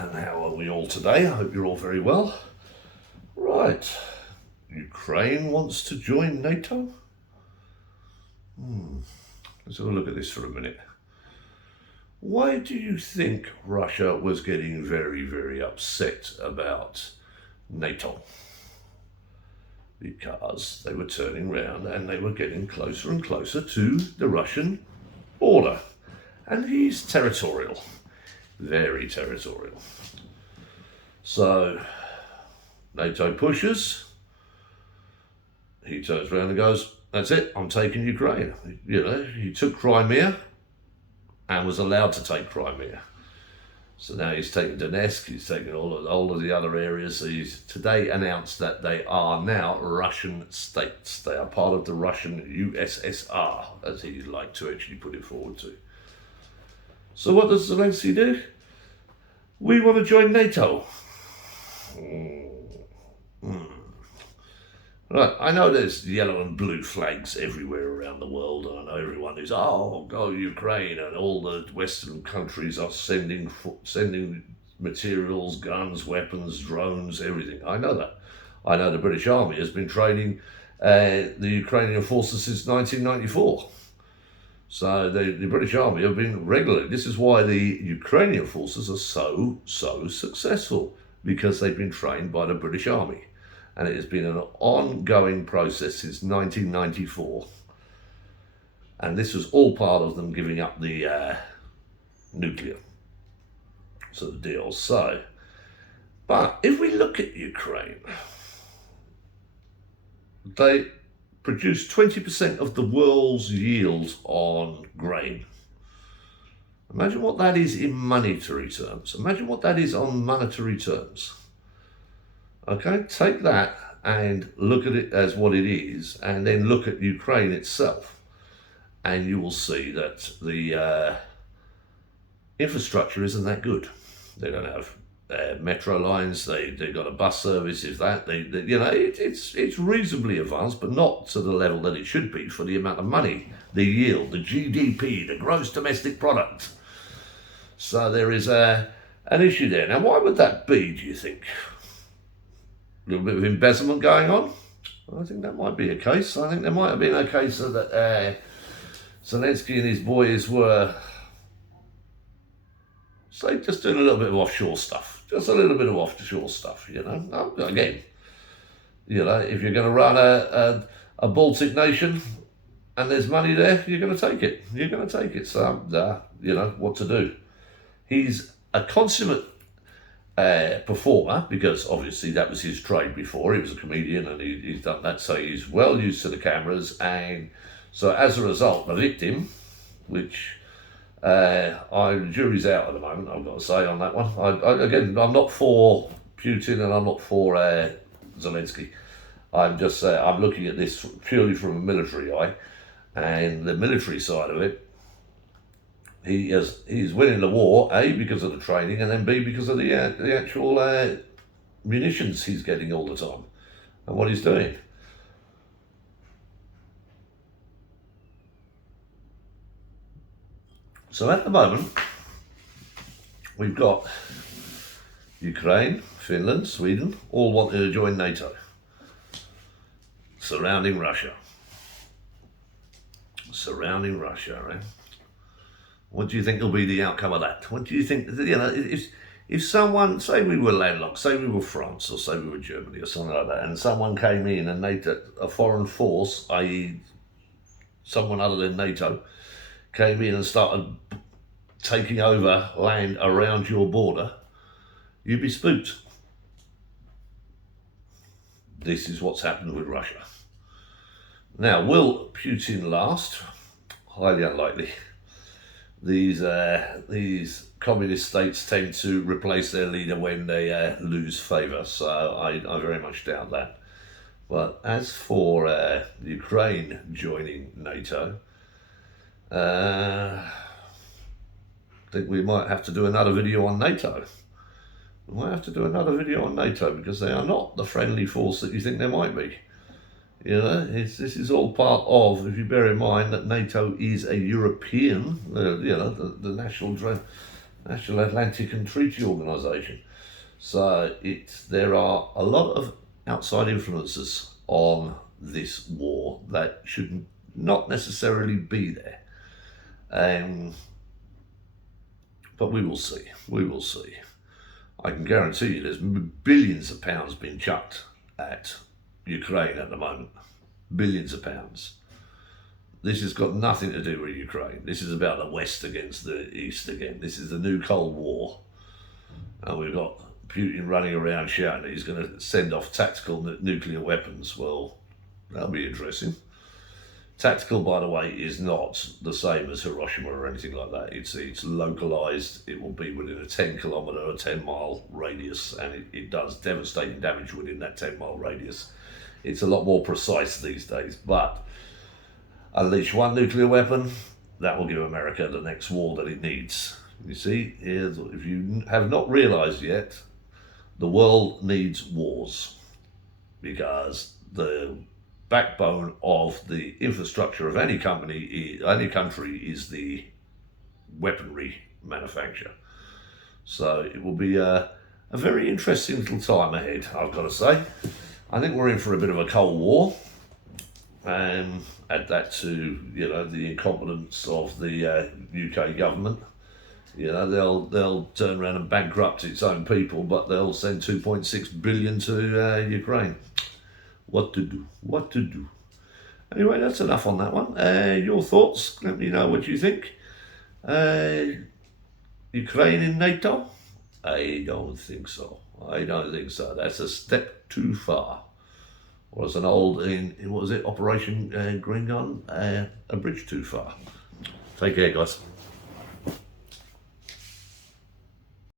and how are we all today? I hope you're all very well. Right, Ukraine wants to join NATO? Let's have a look at this for a minute. Why do you think Russia was getting very, very upset about NATO? Because they were turning round and they were getting closer and closer to the Russian border. And he's territorial, very territorial. So NATO pushes, he turns around and goes, that's it, I'm taking Ukraine. You know, he took Crimea and was allowed to take Crimea. So now he's taken Donetsk, he's taken all of the other areas. He's today announced that they are now Russian states. They are part of the Russian USSR, as he'd like to actually put it forward to. So what does Zelensky do? We want to join NATO. Right, I know there's yellow and blue flags everywhere around the world, and I know everyone is, oh, go Ukraine, and all the Western countries are sending materials, guns, weapons, drones, everything. I know that. I know the British Army has been training the Ukrainian forces since 1994. So the British Army have been regularly. This is why the Ukrainian forces are so successful, because they've been trained by the British Army. And it has been an ongoing process since 1994. And this was all part of them giving up the nuclear sort of deal. So, but if we look at Ukraine, they produce 20% of the world's yield on grain. Imagine what that is in monetary terms. Imagine what that is on monetary terms. Okay, take that and look at it as what it is, and then look at Ukraine itself, and you will see that the infrastructure isn't that good. They don't have metro lines. They've got a bus service. If that, it's reasonably advanced, but not to the level that it should be for the amount of money, the yield, the GDP, the gross domestic product. So there is an issue there. Now, why would that be, do you think? A little bit of embezzlement going on? I think that might be a case. I think there might have been a case of that Zelensky and his boys were, say, just doing a little bit of offshore stuff. Just a little bit of offshore stuff, you know. Again, you know, if you're going to run a Baltic nation and there's money there, you're going to take it. You're going to take it. So, you know, what to do. He's a consummate performer, because obviously that was his trade before. He was a comedian and he's done that, so he's well used to the cameras. And so as a result, the victim, which the jury's out at the moment, I've got to say on that one. I'm not for Putin and I'm not for Zelensky. I'm just I'm looking at this purely from a military eye, and the military side of it. He's winning the war, A, because of the training, and then B, because of the actual munitions he's getting all the time and what he's doing. So at the moment, we've got Ukraine, Finland, Sweden, all wanting to join NATO, surrounding Russia. Right? What do you think will be the outcome of that? What do you think, you know, if someone, say we were landlocked, say we were France, or say we were Germany or something like that, and someone came in and NATO, a foreign force, i.e. someone other than NATO, came in and started taking over land around your border, you'd be spooked. This is what's happened with Russia. Now, will Putin last? Highly unlikely. These communist states tend to replace their leader when they lose favour, so I very much doubt that. But as for Ukraine joining NATO, I think we might have to do another video on NATO. Because they are not the friendly force that you think they might be. You know, this is all part of, if you bear in mind that NATO is a European, the national National Atlantic and Treaty Organisation. So there are a lot of outside influences on this war that should not necessarily be there. But we will see. We will see. I can guarantee you there's billions of pounds being chucked at Ukraine at the moment. Billions of pounds. This has got nothing to do with Ukraine. This is about the West against the East again. This is the new Cold War. And we've got Putin running around shouting that he's going to send off tactical nuclear weapons. Well, that'll be interesting. Tactical, by the way, is not the same as Hiroshima or anything like that. It's localised. It will be within a 10-kilometre or 10-mile radius, and it does devastating damage within that 10-mile radius. It's a lot more precise these days, but unleash one nuclear weapon, that will give America the next war that it needs. You see, if you have not realised yet, the world needs wars, because the backbone of the infrastructure of any country is the weaponry manufacture. So it will be a very interesting little time ahead, I've got to say. I think we're in for a bit of a Cold War. Add that to the incompetence of the UK government. They'll turn around and bankrupt its own people, but they'll send 2.6 billion to Ukraine. What to do? Anyway, that's enough on that one. Your thoughts? Let me know what you think. Ukraine in NATO? I don't think so. That's a step too far. Or as an old, what was it, Operation Green Gun? A bridge too far. Take care, guys.